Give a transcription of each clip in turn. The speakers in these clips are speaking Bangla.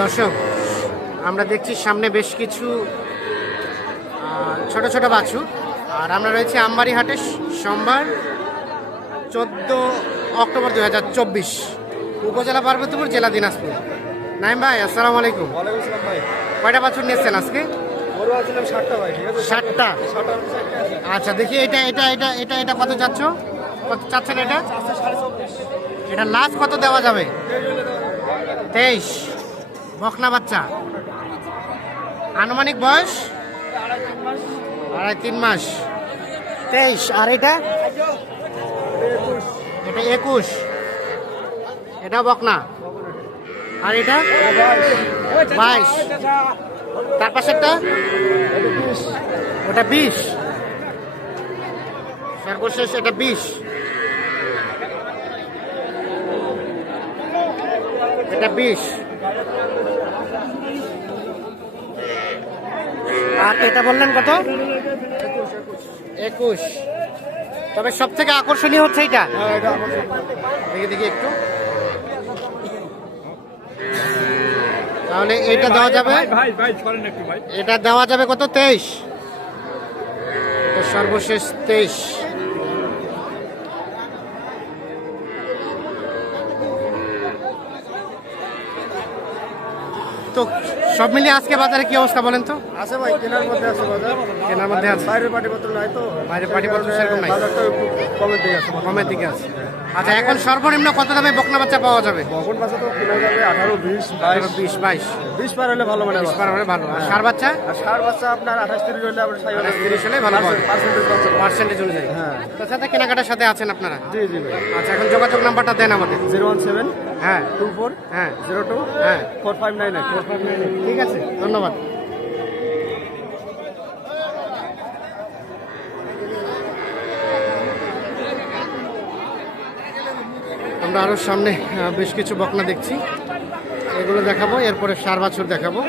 দর্শক, আমরা দেখছি সামনে বেশ কিছু ছোট ছোট বাছুর। আর আমরা রয়েছি আমবাড়ি হাটে, সোমবার 14 অক্টোবর 2024, উপজেলা পার্বতীপুর, জেলা দিনাজপুর। নাইম ভাই, আসসালামু আলাইকুম। ওয়ালাইকুম আসসালাম ভাই। কয়টা বাছুর নিয়েছেন আজকে? গরু আছিলাম 60টা ভাই, ঠিক আছে? 60টা। 60টা। আচ্ছা, দেখি এটা এটা এটা এটা এটা কত চাচ্ছ? কত চাচ্ছেন এটা? 24.5। এটা লাস্ট কত দেওয়া যাবে? 23। বকনা বাচ্চা, আনুমানিক বয়স 2.5-3 মাস। 23। আর এটা? এটা 21। এটা বকনা। আর এটা 22। তার পাশেরটা ওটা 20। সর্বশেষ এটা 20। এটা 20। আর এটা বললেন কত? 21। তবে সব থেকে আকর্ষণীয় হচ্ছে এটা। দেখি দেখি একটু। তাহলে এটা দেওয়া যাবে, এটা দেওয়া যাবে কত? 23। সর্বশেষ 23। তো সব মিলিয়ে আজকে বাজারে কি অবস্থা বলেন তো? আছে ভাই, কেনার মধ্যে আছে বাজার। কেনার মধ্যে আছে। বাইরের পাটিপত্র নাই তো। বাইরের পাটিপত্র সেরকম নাই। বাজারটা একটু কমের দিকে আছে। কমের দিকে আছে। আচ্ছা, এখন সর্বনিম্ন কত দামে বকনা বাচ্চা পাওয়া যাবে? বকন বাচ্চা তো কেনা যাবে 18, 20, 22। 20-22। 20 পার হলে ভালো মানে। 20 পার হলে ভালো। আর ষাঁড় বাচ্চা? আর ষাঁড় বাচ্চা আপনার 28, 30 হলে আপনার 30 হলে ভালো পাওয়া যায়। পার্সেন্টেজ বাচ্চা। পার্সেন্টেজ অনুযায়ী। হ্যাঁ। তার সাথে কেনাকাটার সাথে আছেন আপনারা? জি জি ভাই। আচ্ছা, এখন যোগাযোগ নাম্বারটা দেন আমাদের। 017 হ্যাঁ 24 হ্যাঁ 02 হ্যাঁ 4599। ঠিক আছে, ধন্যবাদ। আমরা আরো সামনে বেশ কিছু বকনা দেখছি, এগুলো দেখাবো, এরপরে ষাঁড় বাছুর দেখাবো।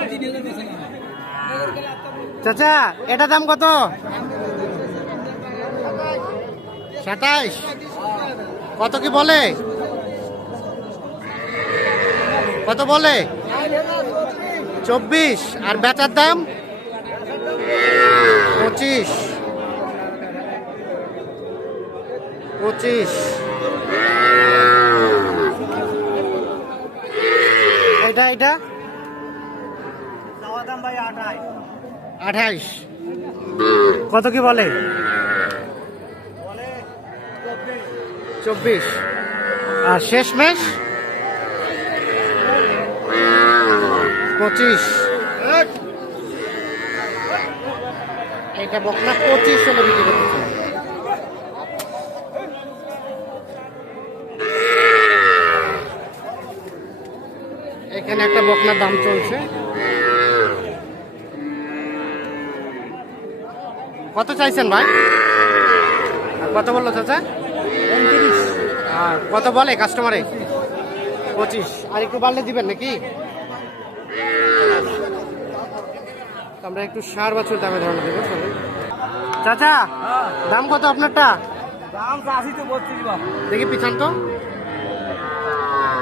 চাচা, এটা দাম কত? 27। কত কি বলে? কত বলে? 24। আর বেচার দাম 25। 25। এটা এটা 28। কত কি বলে? 24। আর শেষমেশ 25। এটা বকনা 25 হলে বিক্রি করতে। এখানে একটা বকনার দাম চলছে। কত চাইছেন ভাই? আর কত বললো চাচা? 29। আর কত বলে কাস্টমারে? 25। আর একটু বাড়লে দিবেন নাকি? আমরা একটু ষাঁড় বাছুর দামে ধারণা দেবো। চাচা, দাম কত আপনারটা? দাম চাষি তো 32 বাবা। দেখি পিছন তো।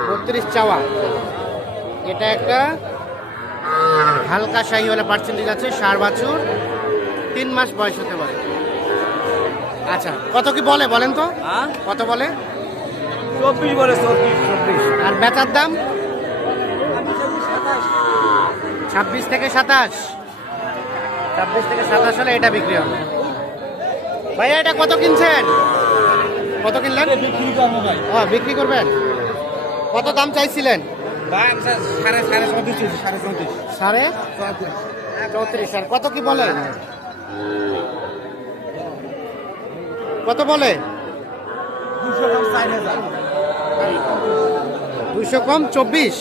32 চাওয়া। এটা একটা হালকা শাহী হলে পার্সেন্টেজ আছে, ষাঁড় বাছুর, 3 মাস বয়স হতে পারে। আচ্ছা, কত কি বলে বলেন তো? কত বলে? 24 বলে। 24। আর বেচার দাম 26 থেকে 27। 26 থেকে 27 হলে এটা বিক্রি হবে। ভাইয়া, এটা কত কিনছেন? কত কিনলেন? বিক্রি করবো ভাই। ও, বিক্রি করবেন? কত দাম চাইছিলেন? ভাই আমি 34.5 সাড়ে 34। আর কত কি বলে? কত বলে? 200 কম 4000। 200 কম 24।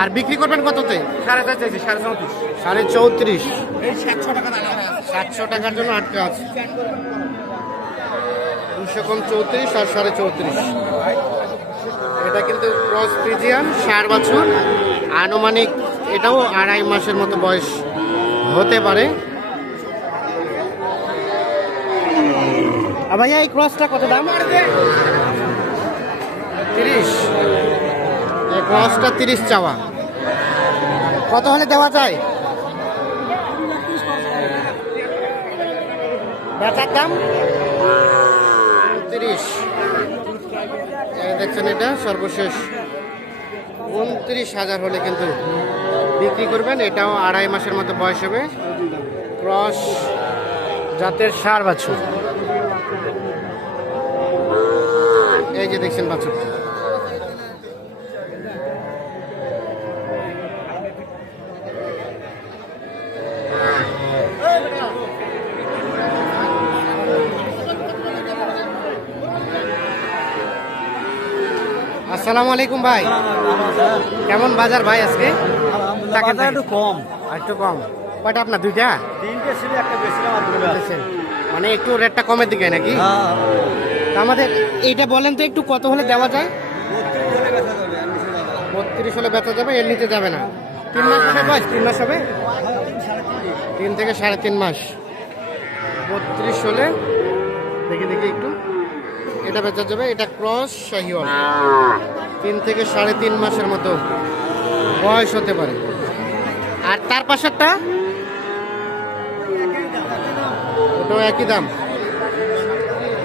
আর বিক্রি করবেন কততে? 4.5 চাইছি। 34.5। 34.5। এই 700 টাকা দাম আছে। 700 টাকার জন্য আটকে আছে। 200 কম 34 আর 34.5। এটা কিন্তু ক্রস ফ্রিজিয়ান ষাঁড় বাছুর, আনুমানিক এটাও 2.5 মাসের মতো বয়স হতে পারে। ভাইয়া, এই ক্রসটা কত দাম? 30। ক্রসটা 30 চাওয়া। কত হলে দেওয়া যায়? বেচার দাম 30। দেখছেন এটা সর্বশেষ 29,000 হলে কিন্তু বিক্রি করবেন। এটাও 2.5 মাসের মতো বয়স হবে। ক্রস জাতের ষাঁড় বাছুর। এই যে দেখছেন বাছুর। আসসালামু আলাইকুম ভাই, কেমন বাজার ভাই আজকে? একটু কম। একটু কম। কয়টা আপনার? দুইটা? তিনটে ছিল, একটা বেশিলাম আর দুটো আছে। মানে একটু রেটটা কমের দিকে নাকি? তা আমাদের এইটা বলেন তো একটু কত হলে দেওয়া যায়? 32 হলে বেচা যাবে, এর নিচে যাবে না। 3 মাস হবে বয়স? 3 মাস হবে, 3 থেকে 3.5 মাস। 32 হলে দেখি দেখি একটু এটা বেচা যাবে। এটা ক্রস শাহিওয়াল, 3 থেকে 3.5 মাসের মতো বয়স হতে পারে। আর তার পাশেরটা ওটাও একই দাম,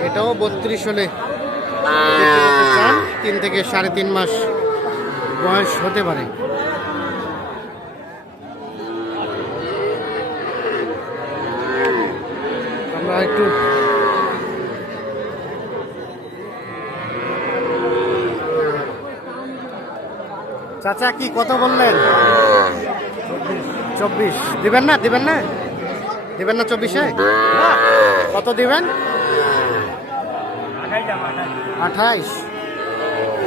এটাও 32 হলে বিক্রি করতে চান। 3 থেকে 3.5 মাস বয়স হতে পারে। আমরা একটু চাচা কি কত বললেন? 24 দিবেন না? দিবেন না? দিবেন না 24-এ? কত দিবেন? 28।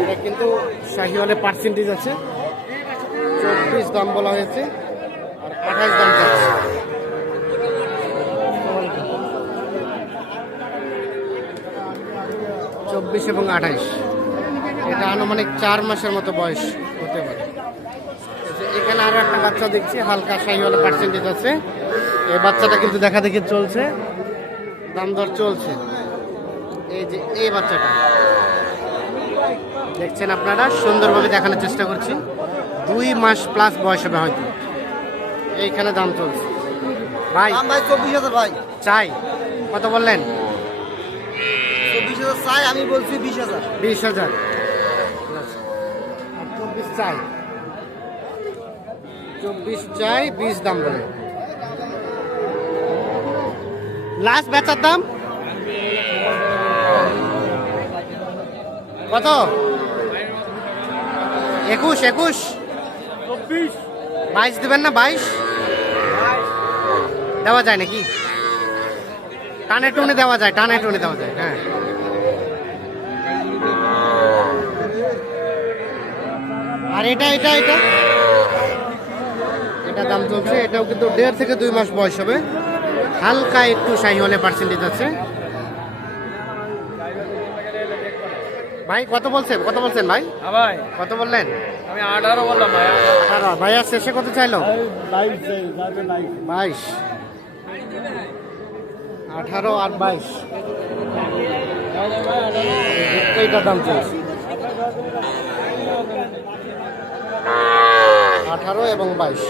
এটা কিন্তু শাহিওয়ালে পার্সেন্টেজ আছে। 24 দাম বলা হয়েছে আর 28 দাম চাচ্ছে। 24 এবং 28, এটা আনুমানিক 4 মাসের মতো বয়স হতে পারে। এখানে আরো একটা বাচ্চা দেখছি, হালকা শাহিওয়ালে পার্সেন্টেজ আছে। এই বাচ্চাটা কিন্তু দেখা দেখি চলছে, দাম দর চলছে। এই যে এই বাচ্চাটা দেখছেন আপনারা, সুন্দরভাবে দেখানোর চেষ্টা করছি। 2 মাস প্লাস বয়স হবে হয়তো। এইখানে দাম চলছে ভাই। ভাই 24,000 ভাই চাই কত বললেন? 24,000 চাই, আমি বলছি 20,000। 20,000 24 চাই, 24 চাই, 20 দাম বলে। লাস্ট বেচার দাম কত? 21, 22 দেবেন না? 22 দেওয়া যায় নাকি? টানে টুনে দেওয়া যায়, টানে টুনে দেওয়া যায়। হ্যাঁ, আর এটা এটা এটা এটা দাম চলছে। এটাও কিন্তু 1.5 থেকে 2 মাস বয়স হবে। হালকা একটু শাহিওয়ালে পার্সেন্টেজ আছে। ভাই কত বলছেন? কত বলছেন ভাই? ভাই কত বললেন? আমি 18 বললাম ভাই। 18। ভাইয়া শেষে কত চাইলো? 22। 18 আর 22 এইটার দাম চলছে। 18 এবং 22।